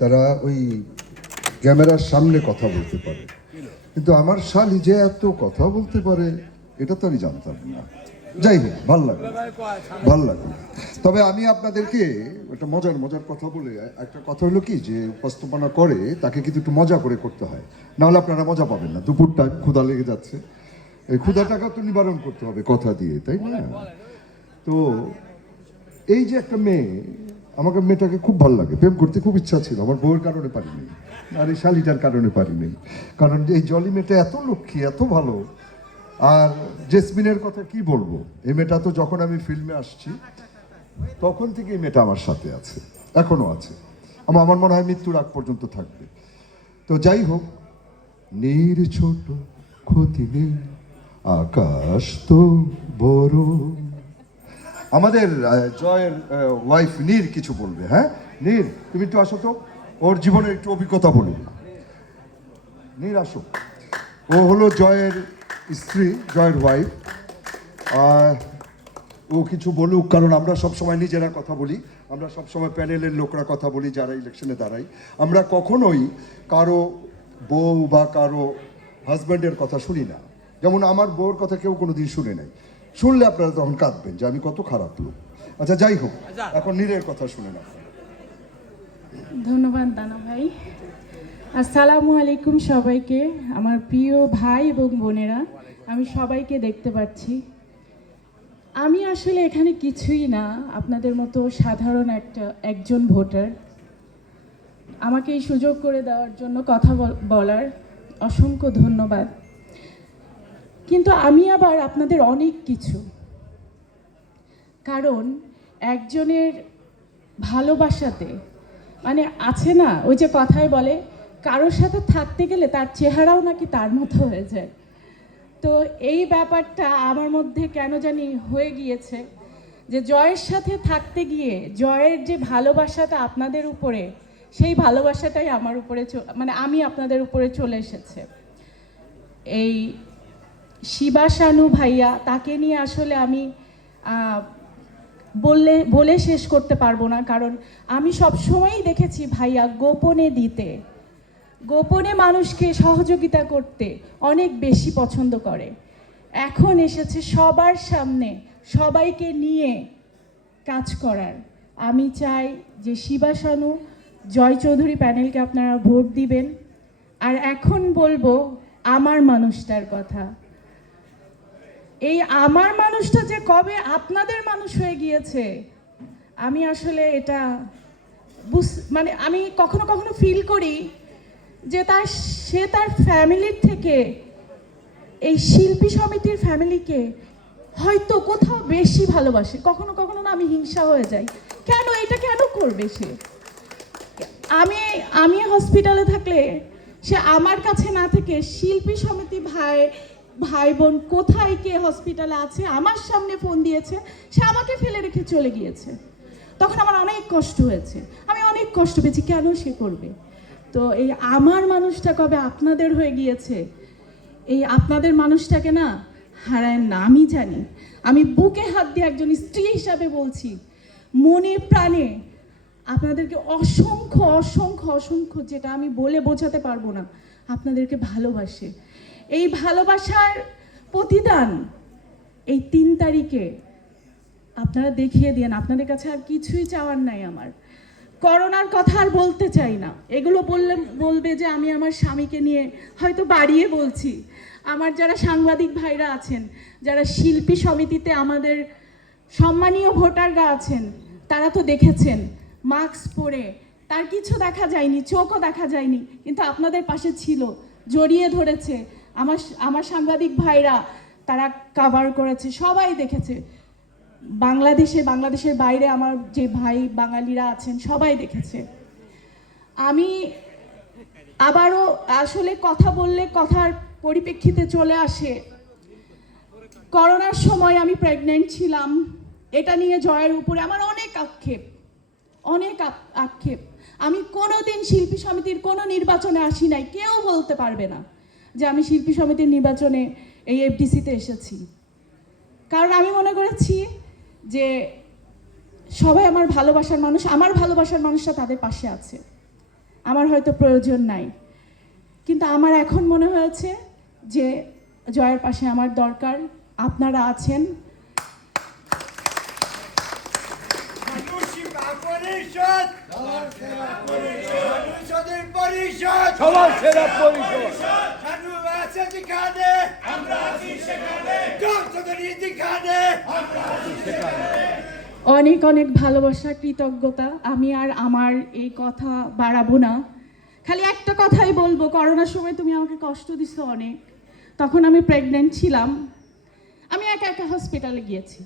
তারা ওই ক্যামেরার সামনে কথা বলতে পারে, কিন্তু আমার শালি যে এত কথা বলতে পারে এটা তো আমি জানতাম না। যাই হোক, ভাল লাগলো, ভাল লাগলো। তবে আমি আপনাদেরকে একটা মজার মজার কথা বলে, একটা কথা হলো কি যে উপস্থাপনা করে তাকে কিন্তু একটু মজা করে করতে হয়, নাহলে আপনারা মজা পাবেন না। দুপুর টাইম, ক্ষুধা লেগে যাচ্ছে, এই ক্ষুধাটাকে তো নিবারণ করতে হবে কথা দিয়ে, তাই না? তো এই যে একটা মেয়ে, আমাকে মেয়েটাকে খুব ভালো লাগে, প্রেম করতে খুব ইচ্ছা ছিল, আমার বউয়ের কারণে পারিনি, আর এই শালিটার কারণে পারিনি। কারণ এই জলি মেয়েটা এত লক্ষ্মী, এত ভালো। আর জেসমিনের কথা কি বলবো, এই মেয়েটা তো যখন আমি ফিল্মে আসছি তখন থেকে এই মেয়েটা আমার সাথে আছে, এখনো আছে, আমার মনে হয় মৃত্যুর আগ পর্যন্ত থাকবে। তো যাই হোক, নীর ছোট ক্ষতি নেই, আকাশ তো বড়। আমাদের জয়ের ওয়াইফ নীর কিছু বলবে। হ্যাঁ নীর, তুমি একটু আসো তো, ওর জীবনের একটু অভিজ্ঞতা বলুন। নীর আসো, ও হলো জয়ের স্ত্রী, জয়ের ওয়াইফ। ও কিছু বলুক, কারণ আমরা সবসময় নিজেরা কথা বলি, আমরা সবসময় প্যানেলের লোকরা কথা বলি যারা ইলেকশনে দাঁড়াই, আমরা কখনোই কারো বউ বা কারো হাজব্যান্ডের কথা শুনি না। যেমন আমার বউর কথা কেউ কোনোদিন শুনে নাই, শুনলে আপনারা তখন কাঁদবেন যে আমি কত খারাপ লোক। আচ্ছা যাই হোক, এখন নীরের কথা শুনে না। ধন্যবাদ দানা ভাই। আসসালামু আলাইকুম সবাইকে, আমার প্রিয় ভাই এবং বোনেরা, আমি সবাইকে দেখতে পাচ্ছি। আমি আসলে এখানে কিছুই না, আপনাদের মতো সাধারণ একজন ভোটার। আমাকে এই সুযোগ করে দেওয়ার জন্য কথা বলার অসংখ্য ধন্যবাদ। কিন্তু আমি আবার আপনাদের অনেক কিছু, কারণ একজনের ভালোবাসাতে, মানে আছে না ওই যে কথায় বলে, কারোর সাথে থাকতে গেলে তার চেহারাও নাকি তার মতো হয়ে যায়। তো এই ব্যাপারটা আমার মধ্যে কেন জানি হয়ে গিয়েছে, যে জয়ের সাথে থাকতে গিয়ে জয়ের যে ভালোবাসাটা আপনাদের উপরে, সেই ভালোবাসাটাই আমার উপরে, মানে আমি আপনাদের উপরে চলে এসেছে। এই শিবা শানু ভাইয়া, তাকে নিয়ে আসলে আমি বলে শেষ করতে পারবো না, কারণ আমি সবসময়ই দেখেছি ভাইয়া গোপনে দিতে, গোপনে মানুষকে সহযোগিতা করতে অনেক বেশি পছন্দ করে। এখন এসেছে সবার সামনে সবাইকে নিয়ে কাজ করার। আমি চাই যে শিবা শানু, জয় চৌধুরী প্যানেলকে আপনারা ভোট দিবেন। আর এখন বলবো আমার মানুষটার কথা। এই আমার মানুষটা যে কবে আপনাদের মানুষ হয়ে গিয়েছে, আমি আসলে এটা মানে আমি কখনো কখনো ফিল করি যে সে তার ফ্যামিলির থেকে এই শিল্পী সমিতির ফ্যামিলিকে হয়তো কোথাও বেশি ভালোবাসে। কখনো কখনো না আমি হিংসা হয়ে যাই, কেন এটা কেন করবে সে? আমি হসপিটালে থাকলে সে আমার কাছে না থেকে শিল্পী সমিতি ভাই বোন কোথায় কে হসপিটালে আছে আমার সামনে ফোন দিয়েছে, সে আমাকে ফেলে রেখে চলে গিয়েছে। তখন আমার অনেক কষ্ট হয়েছে, আমি অনেক কষ্ট পেয়েছি, কেন সে করবে? তো এই আমার মানুষটা কবে আপনাদের হয়ে গিয়েছে, এই আপনাদের মানুষটাকে না হারায় না। আমি জানি, আমি বুকে হাত দিয়ে একজন স্ত্রী হিসাবে বলছি, মনে প্রাণে আপনাদেরকে অসংখ্য অসংখ্য অসংখ্য, যেটা আমি বলে বোঝাতে পারবো না, আপনাদেরকে ভালোবাসে। এই ভালোবাসার প্রতিদান এই 3 তারিখে আপনারা দেখিয়ে দিন। আপনাদের কাছে আর কিছুই চাওয়ার নাই আমার। করোনার কথা আর বলতে চাই না, এগুলো বলবে যে আমি আমার স্বামীকে নিয়ে হয়তো বাড়িয়ে বলছি। আমার যারা সাংবাদিক ভাইরা আছেন, যারা শিল্পী সমিতিতে আমাদের সম্মানীয় ভোটাররা আছেন, তারা তো দেখেছেন মাস্ক পরে, তার কিছু দেখা যায়নি, চোখও দেখা যায়নি, কিন্তু আপনাদের পাশে ছিল, জড়িয়ে ধরেছে। আমার সাংবাদিক ভাইরা তারা কভার করেছে, সবাই দেখেছে। বাংলাদেশের বাইরে আমার যে ভাই বাঙালিরা আছেন সবাই দেখেছে। আমি আবারও আসলে কথা বললে কথার পরিপ্রেক্ষিতে চলে আসে, করোনার সময় আমি প্রেগনেন্ট ছিলাম, এটা নিয়ে জয়ের উপরে আমার অনেক আক্ষেপ। আমি কোনোদিন শিল্পী সমিতির কোনো নির্বাচনে আসি নাই, কেউ বলতে পারবে না যে আমি শিল্পী সমিতির নির্বাচনে এই এফডিসিতে এসেছি, কারণ আমি মনে করেছি যে সবাই আমার ভালোবাসার মানুষ, আমার ভালোবাসার মানুষরা তাদের পাশে আছে। আমার হয়তো প্রয়োজন নাই, কিন্তু আমার এখন মনে হয়েছে যে জয়ের পাশে আমার দরকার। আপনারা আছেন। অনেক অনেক ভালোবাসা, কৃতজ্ঞতা। আমি আর আমার এই কথা বাড়াবো না, খালি একটা কথাই বলবো। করোনার সময় তুমি আমাকে কষ্ট দিছো অনেক। তখন আমি প্রেগনেন্ট ছিলাম, আমি একা একা হসপিটালে গিয়েছি।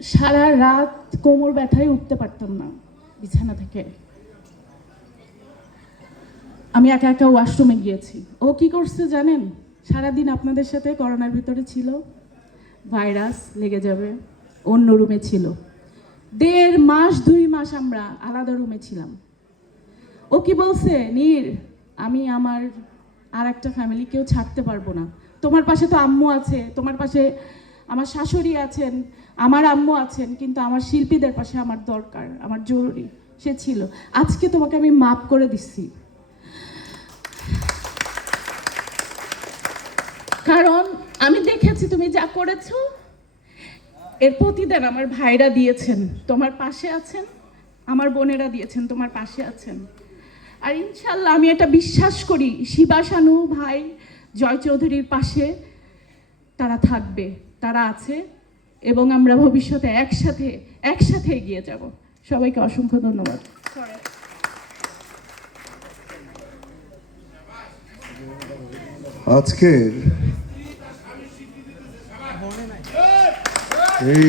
সারা রাত কোমর ব্যথায় উঠতে পারতাম না বিছানা থেকে। আমি একা একা ওয়াশরুমে গিয়েছি। ও কি করছে জানেন? সারাদিন আপনাদের সাথে করোনার ভিতরে ছিল, ভাইরাস লেগে যাবে, অন্য রুমে ছিল। 1.5 মাস 2 মাস আমরা আলাদা রুমে ছিলাম। ও কি বলছে, নীর আমি আমার আর একটা ফ্যামিলিকেও ছাড়তে পারবো না। তোমার পাশে তো আম্মু আছে, তোমার পাশে আমার শাশুড়ি আছেন, আমার আম্মু আছেন, কিন্তু আমার শিল্পীদের পাশে আমার দরকার, আমার জরুরি। সে ছিল। আজকে তোমাকে আমি মাফ করে দিচ্ছি, কারণ আমি দেখেছি তুমি যা করেছো, এর প্রতিদান আমার ভাইরা দিয়েছেন, তোমার পাশে আছেন, আমার বোনেরা দিয়েছেন, তোমার পাশে আছেন। আর ইনশাল্লাহ আমি এটা বিশ্বাস করি, শিবা শানু ভাই জয় চৌধুরীর পাশে তারা থাকবে, তারা আছে, এবং আমরা ভবিষ্যতে একসাথে এগিয়ে যাব। সবাইকে অসংখ্য ধন্যবাদ। আজকের এই